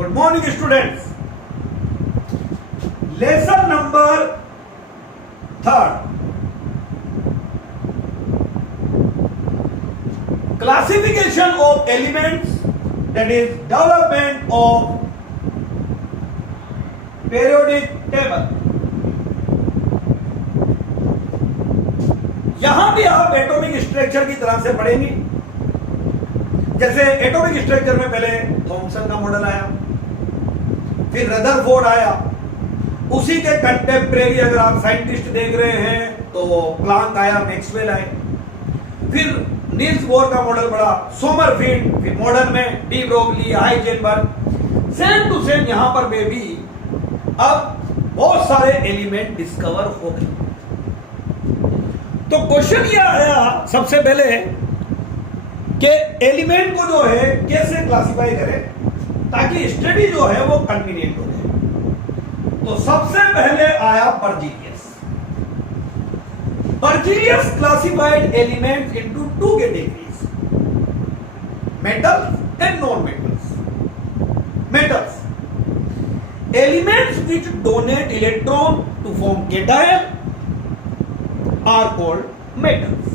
Good morning, students. Lesson number 3rd. Classification of elements, that is development of periodic table. यहां भी आप atomic structure की तरह से पढ़ेंगे. जैसे एटॉमिक स्ट्रक्चर में पहले थॉमसन का मॉडल आया, फिर रदरफोर्ड आया, उसी के कंटेम्परेरी अगर आप साइंटिस्ट देख रहे हैं तो प्लांक आया, मैक्सवेल आए, फिर नील्स बोर का मॉडल पड़ा, सोमरफील्ड, फिर मॉडर्न में de Broglie, Heisenberg. Same to same यहां पर भी अब बहुत सारे एलिमेंट डिस्कवर हो गए. तो क्वेश्चन यह आया सबसे पहले कि एलिमेंट को जो है कैसे क्लासिफाई करें ताकि स्टडी जो है वो कन्वीनियंट हो जाए. तो सबसे पहले आया Berzelius. Berzelius classified elements into 2 categories, metals and non metals. Metals, elements which donate electron to form cation are called metals.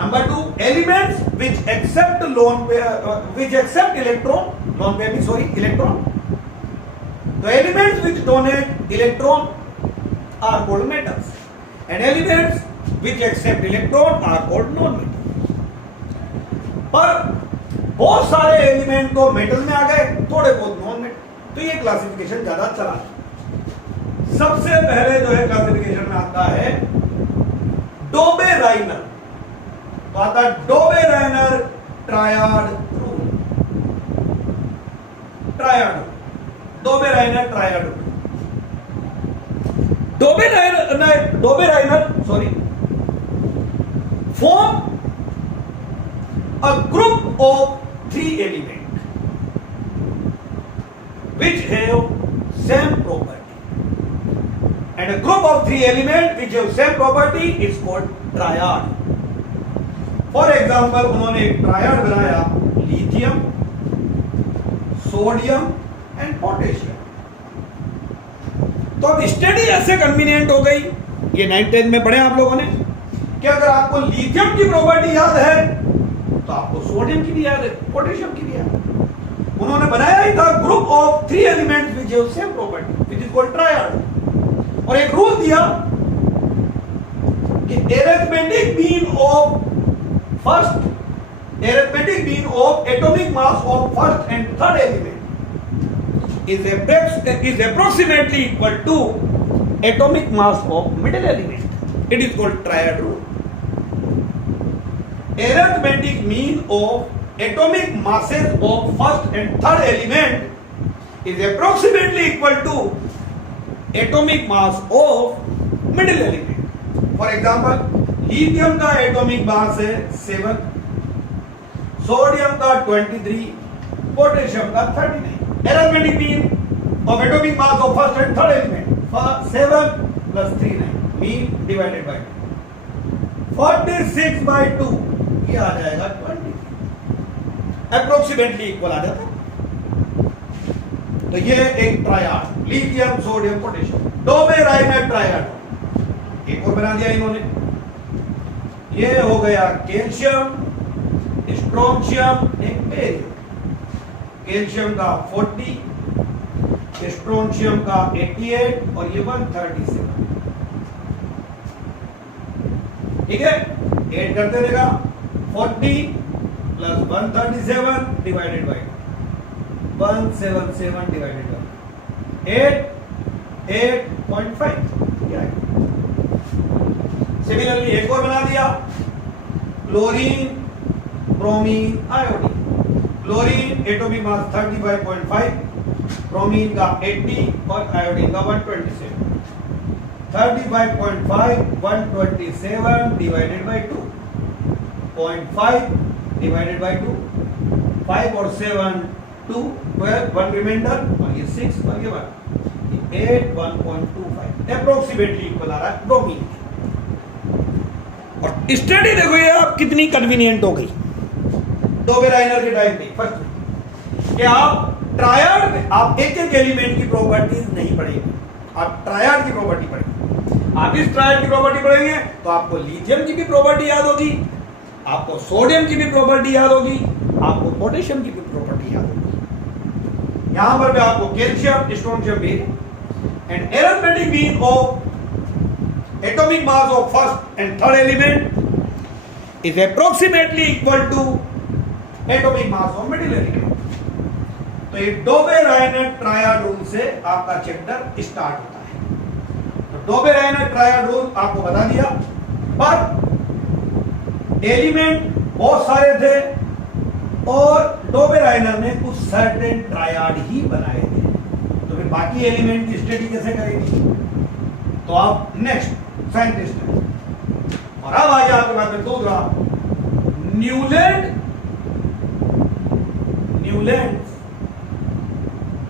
Number 2, elements which accept electron. The elements which donate electron are called metals, and elements which accept electron are called non-metals. पर बहुत सारे element तो metal में आ गए, थोड़े बहुत non metal, तो ये क्लासिफिकेशन ज्यादा चला. सबसे पहले जो है क्लासिफिकेशन में आता है डोबे-राइनर. तो आता है Dobereiner triad rule. Triad, Dobereiner triad rule. Dobereiner form a group of 3 elements which have same property, and a group of 3 elements which have same property is called triad. For example, उन्होंने एक triad बनाया, lithium, sodium and potassium. तो अब study ऐसे convenient हो गई, ये 9th-10th में पढ़े आप लोगों ने, कि अगर आपको लिथियम की प्रॉपर्टी याद है तो आपको सोडियम की भी याद है, पोटेशियम की भी याद है. उन्होंने बनाया ही था group of 3 elements which have same property which is called triad, और एक रूल दिया कि arithmetic mean of atomic mass of first and third element is approximately equal to atomic mass of middle element. It is called triad rule. Arithmetic mean of atomic masses of first and third element is approximately equal to atomic mass of middle element. For example, lithium का atomic mass है 7, sodium का 23, potassium का 39. Arithmetic mean of atomic mass of first and third element 7 plus 39, mean divided by 46 by 2, ये आ जाएगा 20, approximately equal आ जाता है. तो ये एक triad, lithium, sodium, potassium, Dobereiner triad. एक और बना दिया इन्होंने, ये हो गया कैल्शियम, स्ट्रोंशियम, एक बेरियम. कैल्शियम का 40, स्ट्रोंशियम का 88 और ये 137. ठीक है, ऐड करते रहेगा. 40 plus 137 divided by 177 divided by 8.5. Similarly एक और बना दिया, chlorine, bromine, iodine. Chlorine atomic mass 35.5, bromine का 80 और आयोडीन का 127. 35.5 127 डिवाइडेड बाय 2, 0.5 डिवाइडेड बाय 2, 5 और 7 2, 12, 1 रिमाइंडर, और ये 6 और ये 1, 8 1.25 अप्रोक्सीमेटली इक्वल आ रहा है ब्रोमीन. और स्टडी देखो ये आप कितनी कन्वीनियंट हो गई डोबे-राइनर के टाइम पे. फर्स्ट कि आप ट्रायड में आप एक एक एलिमेंट की प्रॉपर्टीज नहीं पढ़ेंगे, आप ट्रायड की प्रॉपर्टी पढ़ेंगे। आप इस ट्रायड की प्रॉपर्टी पढ़ेंगे तो आपको लिथियम की भी प्रॉपर्टी याद होगी, आपको सोडियम की भी प्रॉपर्टी याद होगी, आपको पोटेशियम की भी प्रॉपर्टी याद होगी। यहां पर भी आपको कैल्शियम, स्ट्रोंशियम भी, and arithmetic mean of atomic mass of first and third element is approximately equal to atomic mass of middle element. तो ये डोबे-रायनेट ट्रायड रूल से आपका चैप्टर स्टार्ट होता है। तो डोबे-रायनेट ट्रायड रूल आपको बता दिया, पर एलिमेंट बहुत सारे थे और डोबे-रायनेट ने कुछ सर्टेन ट्रायड ही बनाए थे। तो फिर बाकी एलिमेंट की स्टडी कैसे करेंगे? तो आप नेक्स्ट साइंटिस्ट हैं। और अब आ गया आपके पास में दूसरा Newlands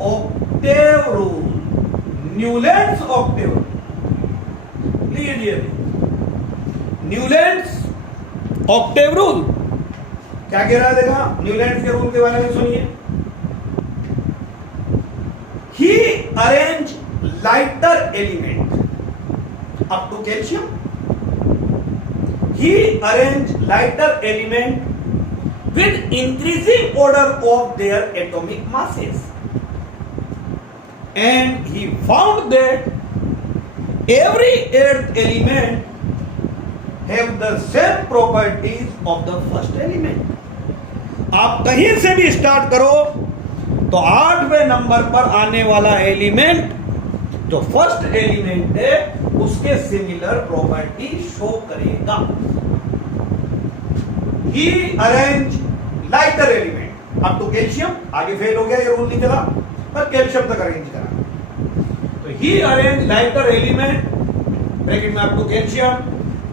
Octave rule. Newlands Octave rule लीजिए, न्यूलैंड्स ऑक्टेव रूल क्या कह रहा है? देखा, न्यूलैंड्स के रूल के बारे में सुनिए। He arrange lighter element up to calcium. He arranged lighter element with increasing order of their atomic masses, and he found that every earth element have the same properties of the first element. आप कहीं से भी start करो तो 8वें number पर आने वाला element जो फर्स्ट एलिमेंट है उसके सिमिलर प्रॉपर्टी शो करेगा। He arrange lighter element up to calcium, आगे फेल हो गया, ये रूल नहीं चला, पर कैल्शियम तक अरेंज करा। तो he arrange lighter element bracket में up to calcium,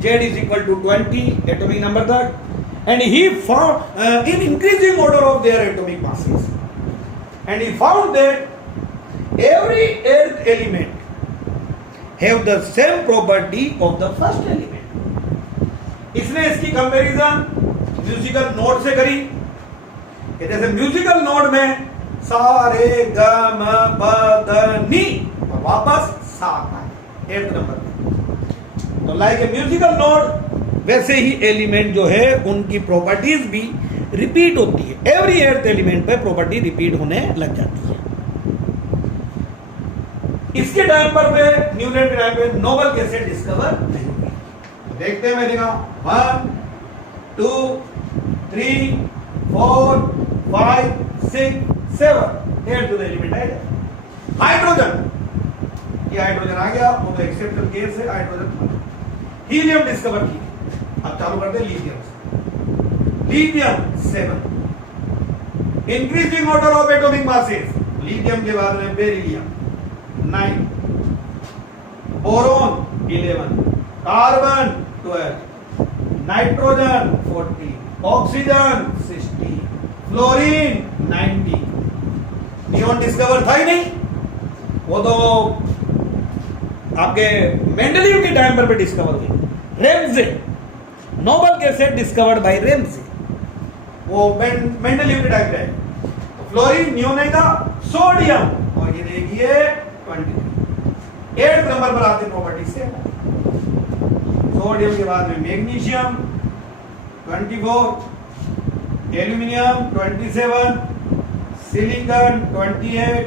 Z is equal to 20 atomic number तक, and he found in increasing order of their atomic masses, and he found that every earth element have the same property of the first element. इसने इसकी comparison musical note से करी कि जैसे musical note में सा रे ग म प ध नी और वापस सा आता है 8th नंबर पे। तो लाइक ए म्यूजिकल नोट वैसे ही एलिमेंट जो है उनकी प्रॉपर्टीज भी रिपीट होती है। एवरी एर्थ एलिमेंट पे प्रॉपर्टी रिपीट होने लग जाती है। इसके टाइम पर न्यूलैंड के टाइम पे नोबल गैसें डिस्कवर नहीं हुई। तो देखते हैं, मैं देखा 1 2 3 4 5 6 7 8 एलिमेंट है। हाइड्रोजन, ये हाइड्रोजन आ गया, वो तो एक्सेप्टेबल गैस है हाइड्रोजन। हीलियम डिस्कवर की, अब चालू करते हैं लिथियम से। Lithium 7, increasing order of atomic masses. Lithium के बाद में beryllium 9, boron 11, carbon 12, nitrogen 40, oxygen 60, fluorine 90। Neon discover था ही नहीं, वो तो आपके मेंडलीव के टाइम पर भी डिस्कवर हुई। Ramsay, noble gases discovered by Ramsay, वो मेंडलीव के टाइम पे। तो फ्लोरीन नियॉन है का, सोडियम, और ये देखिए 8th नंबर पर आती प्रॉपर्टी से। सोडियम के बाद में magnesium 24, aluminium 27, silicon 28,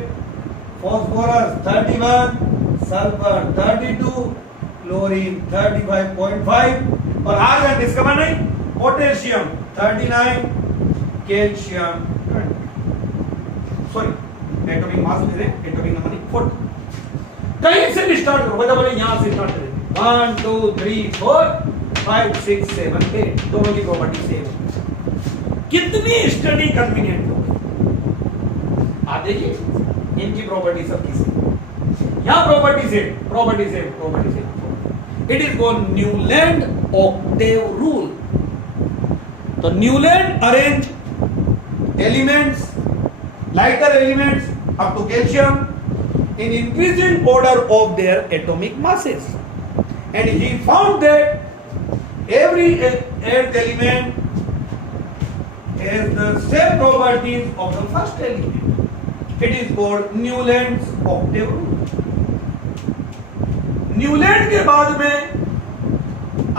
phosphorus 31, sulphur 32, chlorine 35.5, और आर्गन डिस्कवर नहीं, potassium 39, calcium 20। Sorry, atomic mass ले रहे, एटॉमिक नंबर 40। कहीं से भी स्टार्ट करो, बोले यहां से स्टार्ट करें। 1 2 3 4 5 6 7 8, दोनों की प्रॉपर्टी सेम। कितनी स्टडी कन्वीनियंट हो। आप देखिए इनकी प्रॉपर्टी सबकी सेम, यहां property same, property same, property same. It is called Newland octave rule. तो Newland arrange elements, lighter elements up to calcium in increasing order of their atomic masses, and he found that every earth element has the same properties of the first element. It is called Newland's octave rule. Newland के बाद में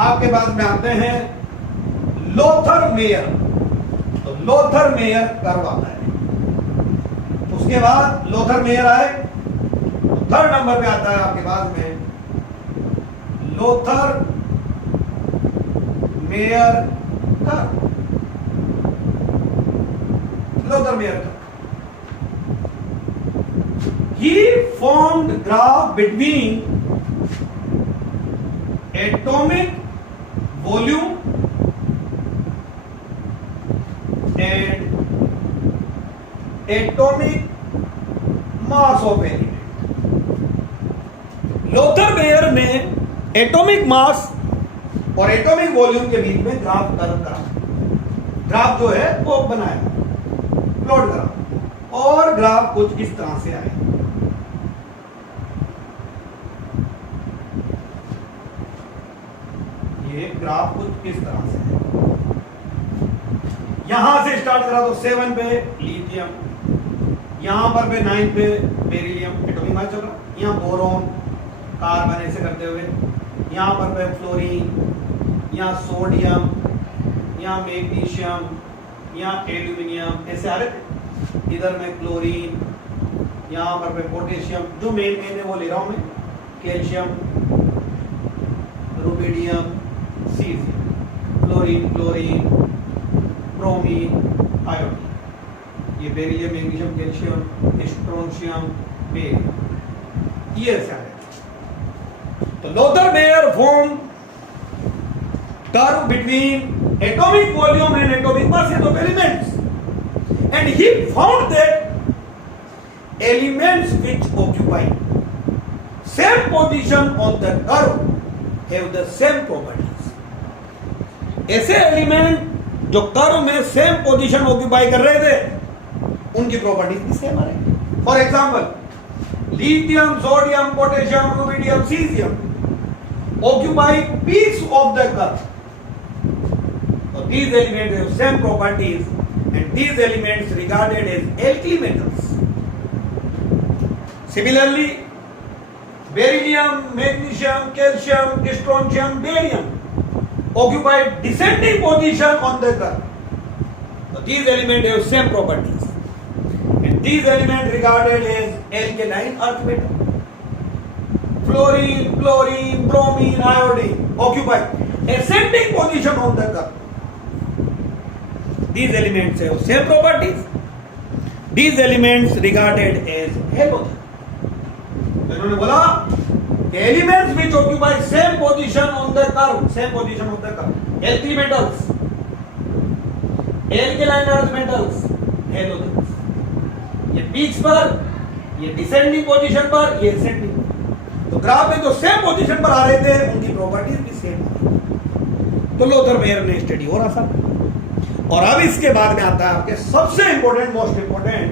आपके पास में आते हैं Lothar Meyer. तो Lothar Meyer curve आता है, उसके बाद लोथर मेयर आए, थर्ड नंबर पे आता है आपके पास में Lothar Meyer curve. Lothar Meyer curve, he formed graph between atomic volume and atomic mass of element। Lothar Meyer ने एटॉमिक मास और एटॉमिक वॉल्यूम के बीच में ग्राफ कर्व करा, ग्राफ जो है वो बनाया, प्लॉट करा, और ग्राफ कुछ इस तरह से आए। ये ग्राफ कुछ इस तरह से है, यहां से स्टार्ट करा तो 7 पे लिथियम, यहां पर पे 9 पे बेरिलियम एटॉमिक मास चल रहा, यहां बोरोन कार्बन ऐसे करते हुए, यहां पर पे फ्लोरीन, यहां सोडियम, यहां मैग्नीशियम, यहां एल्यूमिनियम ऐसे आ रहे थे, इधर में क्लोरीन, यहां पर पे पोटेशियम, जो मेन है वो ले रहा हूं मैं, calcium, rubidium, caesium, fluorine, chlorine, bromine, iodine, ये beryllium, magnesium, calcium, strontium, barium, ये सारे। तो Lothar Meyer form curve between atomic volume and atomic mass of elements, and he found that elements which occupy same position on the curve have the same properties। ऐसे element जो curve में same position occupy कर रहे थे उनकी properties भी same आ रही। For example lithium, sodium, potassium, rubidium, caesium occupy peaks of the curve, so these elements have same properties and these elements regarded as alkali metals। Similarly beryllium, magnesium, calcium, strontium, barium occupy descending position on the curve, so these elements have same properties and these elements regarded as alkaline earth metal। Fluorine, chlorine, bromine, iodine occupy ascending position on the curve, these elements have same properties, these elements regarded as halogen। इन्होंने बोला कि elements which occupy same position on the curve, same position on the curve, alkali metals, alkaline earth metals, halogens, ये peaks पर, ये descending position पर, ये ascending। तो graph में जो सेम पोजीशन पर आ रहे थे उनकी प्रॉपर्टीज भी सेम। तो लोथर मेयर ने स्टडी हो रहा था। और अब इसके बाद में आता है आपके सबसे important, most important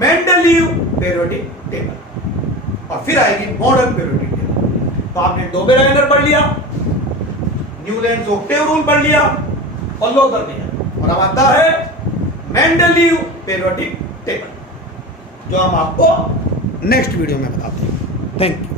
Mendeleev periodic table, और फिर आएगी मॉडर्न पीरियोडिक टेबल। तो आपने डोबेराइनर पढ़ लिया, न्यूलैंड्स ऑक्टेव रूल पढ़ लिया और लोथर मेयर, और अब आता है मेंडलीव पीरियोडिक टेबल, जो हम आपको नेक्स्ट वीडियो में बताते हैं। Thank you.